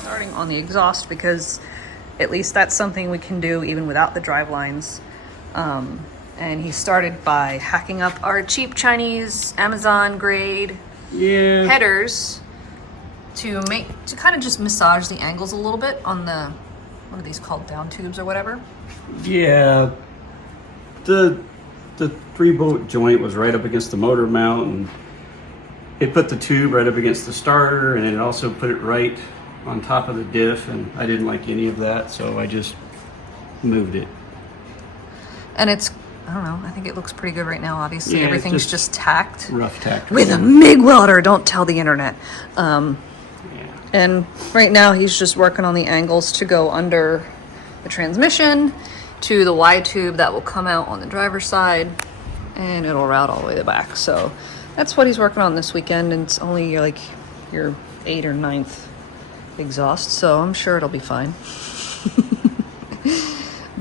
Starting on the exhaust because at least that's something we can do even without the drive lines. And he started by hacking up our cheap Chinese Amazon grade headers to kind of just massage the angles a little bit on the, what are these called, down tubes or whatever? Yeah, the 3-bolt joint was right up against the motor mount, and it put the tube right up against the starter, and it also put it right on top of the diff, and I didn't like any of that, so I just moved it. And it's, I don't know, I think it looks pretty good right now. Obviously, everything's just tacked. Rough tacked. With a MIG welder, don't tell the internet. And right now he's just working on the angles to go under the transmission to the Y tube that will come out on the driver's side, and it'll route all the way to the back. So that's what he's working on this weekend, and it's only like your 8th or 9th exhaust, so I'm sure it'll be fine.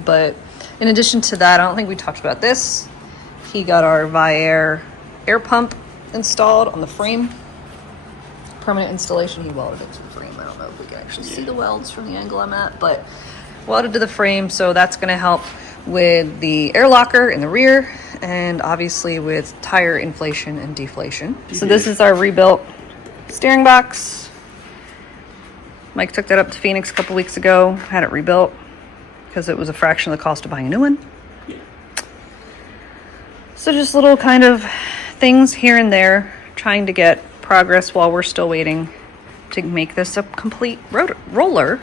But in addition to that, I don't think we talked about this. He got our Viair air pump installed on the frame. Permanent installation. He welded it to the frame. I don't know if we can actually see the welds from the angle I'm at, but welded to the frame, so that's going to help with the air locker in the rear and obviously with tire inflation and deflation. So this is our rebuilt steering box. Mike took that up to Phoenix a couple weeks ago, had it rebuilt because it was a fraction of the cost of buying a new one. So just little kind of things here and there, trying to get progress while we're still waiting to make this a complete roller,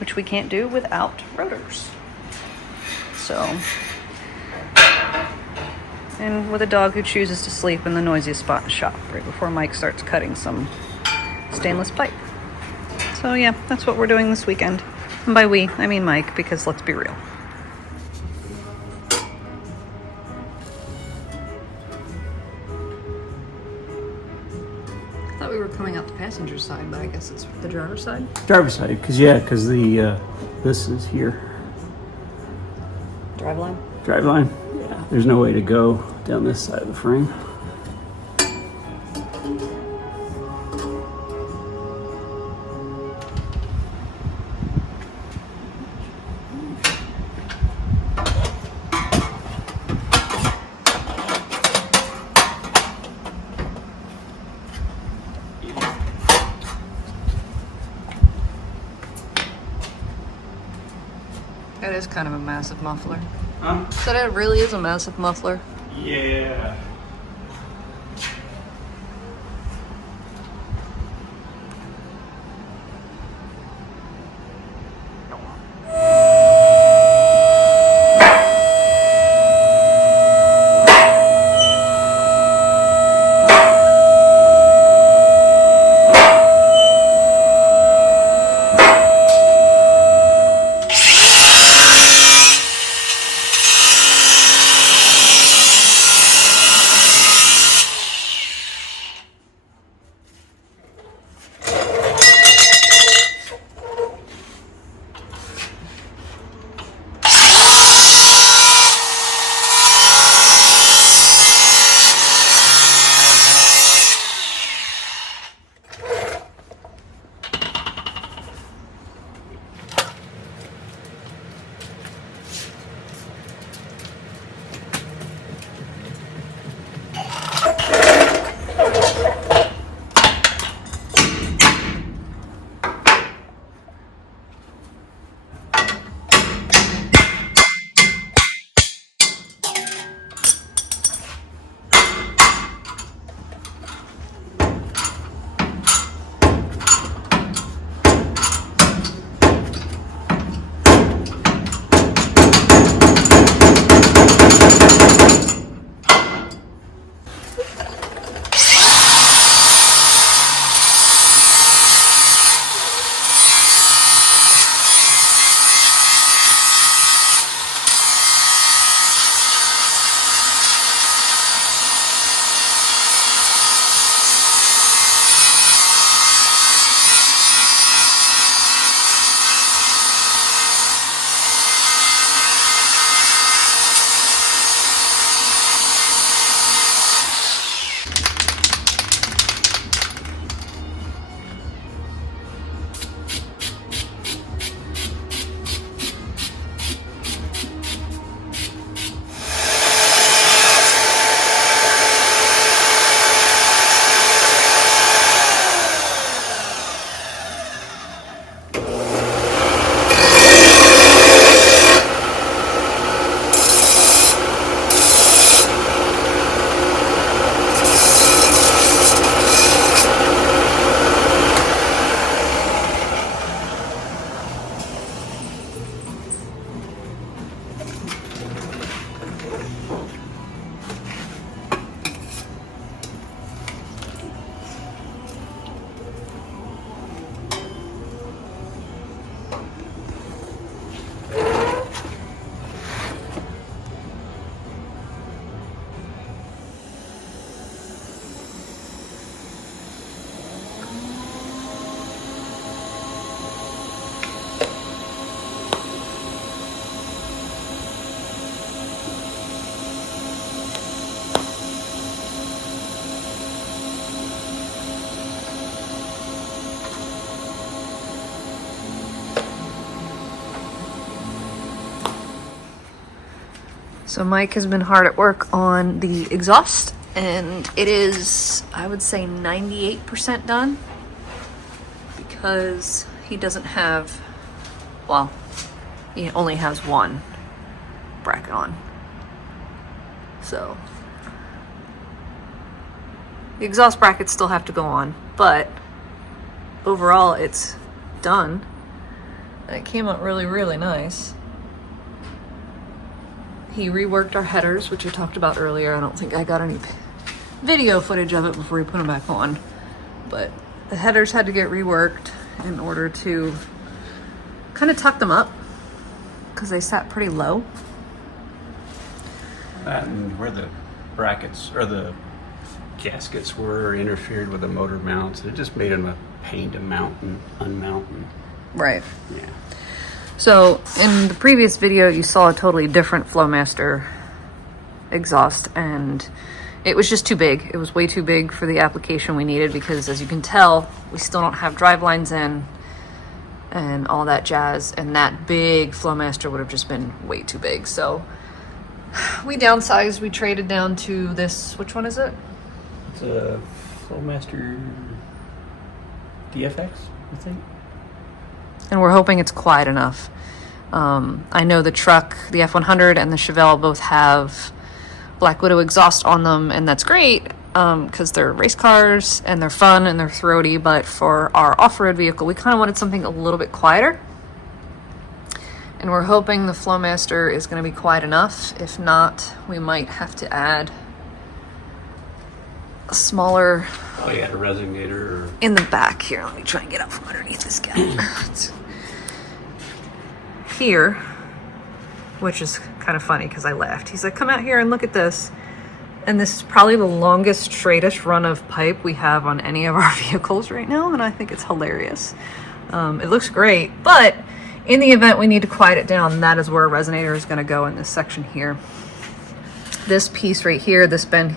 which we can't do without rotors. So, and with a dog who chooses to sleep in the noisiest spot in the shop right before Mike starts cutting some stainless pipe. So yeah, that's what we're doing this weekend. And by we, I mean Mike, because let's be real. I thought we were coming out the passenger side, but I guess it's the driver's side. Driver's side, because the this is here. Drive line? Drive line. Yeah, there's no way to go down this side of the frame. That is kind of a massive muffler. Huh? So that really is a massive muffler. Yeah. So Mike has been hard at work on the exhaust, and it is, I would say, 98% done, because he doesn't have, well, he only has one bracket on. So the exhaust brackets still have to go on, but overall it's done. And it came out really, really nice. He reworked our headers, which we talked about earlier. I don't think I got any video footage of it before we put them back on. But the headers had to get reworked in order to kind of tuck them up, because they sat pretty low. And where the brackets or the gaskets were interfered with the motor mounts. It just made them a pain to mount and unmount. Right. Yeah. So in the previous video, you saw a totally different Flowmaster exhaust, and it was just too big. It was way too big for the application we needed, because as you can tell, we still don't have drive lines in and all that jazz, and that big Flowmaster would have just been way too big. So we downsized. We traded down to this, which one is it? It's a Flowmaster DFX, I think. And we're hoping it's quiet enough. I know the truck, the F100 and the Chevelle both have Black Widow exhaust on them, and that's great because they're race cars and they're fun and they're throaty, but for our off-road vehicle, we kind of wanted something a little bit quieter. And we're hoping the Flowmaster is going to be quiet enough. If not, we might have to add a smaller... Oh, you had a resonator? Or... In the back here. Let me try and get out from underneath this guy. Here, which is kind of funny because I laughed. He's like, come out here and look at this. And this is probably the longest, straightest run of pipe we have on any of our vehicles right now, and I think it's hilarious. It looks great, but in the event we need to quiet it down, that is where a resonator is going to go in this section here. This piece right here, this bend,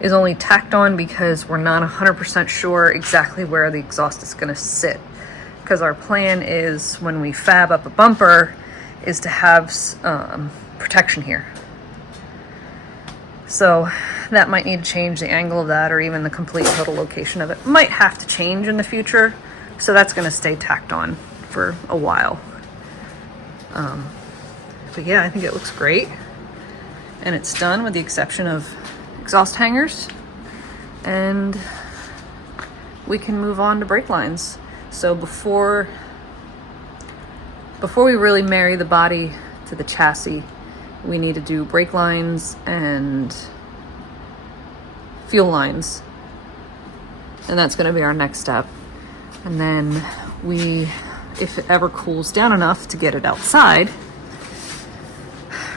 is only tacked on because we're not 100% sure exactly where the exhaust is going to sit. Because our plan is, when we fab up a bumper, is to have protection here. So that might need to change the angle of that, or even the complete total location of it. Might have to change in the future. So that's going to stay tacked on for a while. But yeah, I think it looks great. And it's done with the exception of exhaust hangers. And we can move on to brake lines. So before we really marry the body to the chassis, we need to do brake lines and fuel lines. And that's going to be our next step. And then if it ever cools down enough to get it outside,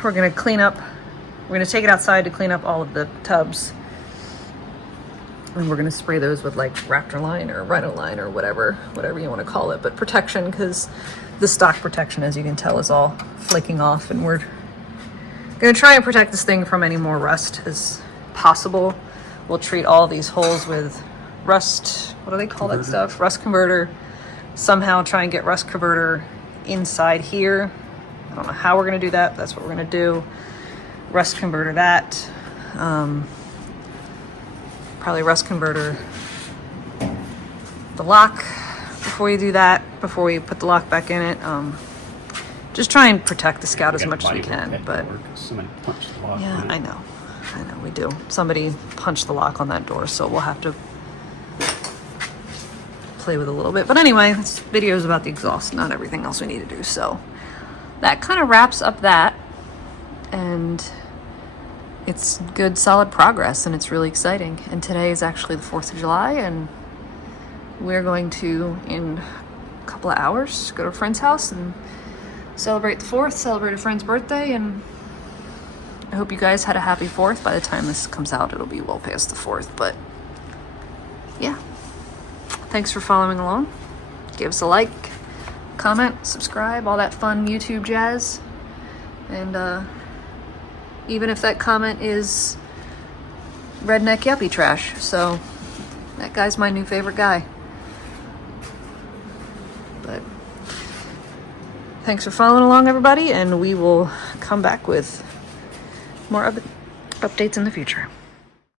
we're going to take it outside to clean up all of the tubs. And we're going to spray those with like Raptor line or Rhino line or whatever you want to call it. But protection, because the stock protection, as you can tell, is all flaking off. And we're going to try and protect this thing from any more rust as possible. We'll treat all these holes with rust, what do they call that stuff? Rust converter. Somehow try and get rust converter inside here. I don't know how we're going to do that, but that's what we're going to do. Rust converter that. Probably rust converter the lock before you do that, before we put the lock back in it. Just try and protect the Scout as much as we can. But somebody punched the lock. Yeah, I know we do. Somebody punched the lock on that door, so we'll have to play with it a little bit. But anyway, this video is about the exhaust, not everything else we need to do. So that kind of wraps up that, and it's good, solid progress, and it's really exciting. And today is actually the 4th of July, and we're going to, in a couple of hours, go to a friend's house and celebrate the 4th, celebrate a friend's birthday, and I hope you guys had a happy 4th. By the time this comes out, it'll be well past the 4th, but yeah. Thanks for following along. Give us a like, comment, subscribe, all that fun YouTube jazz. And even if that comment is redneck yuppie trash, so that guy's my new favorite guy. But thanks for following along, everybody, and we will come back with more updates in the future.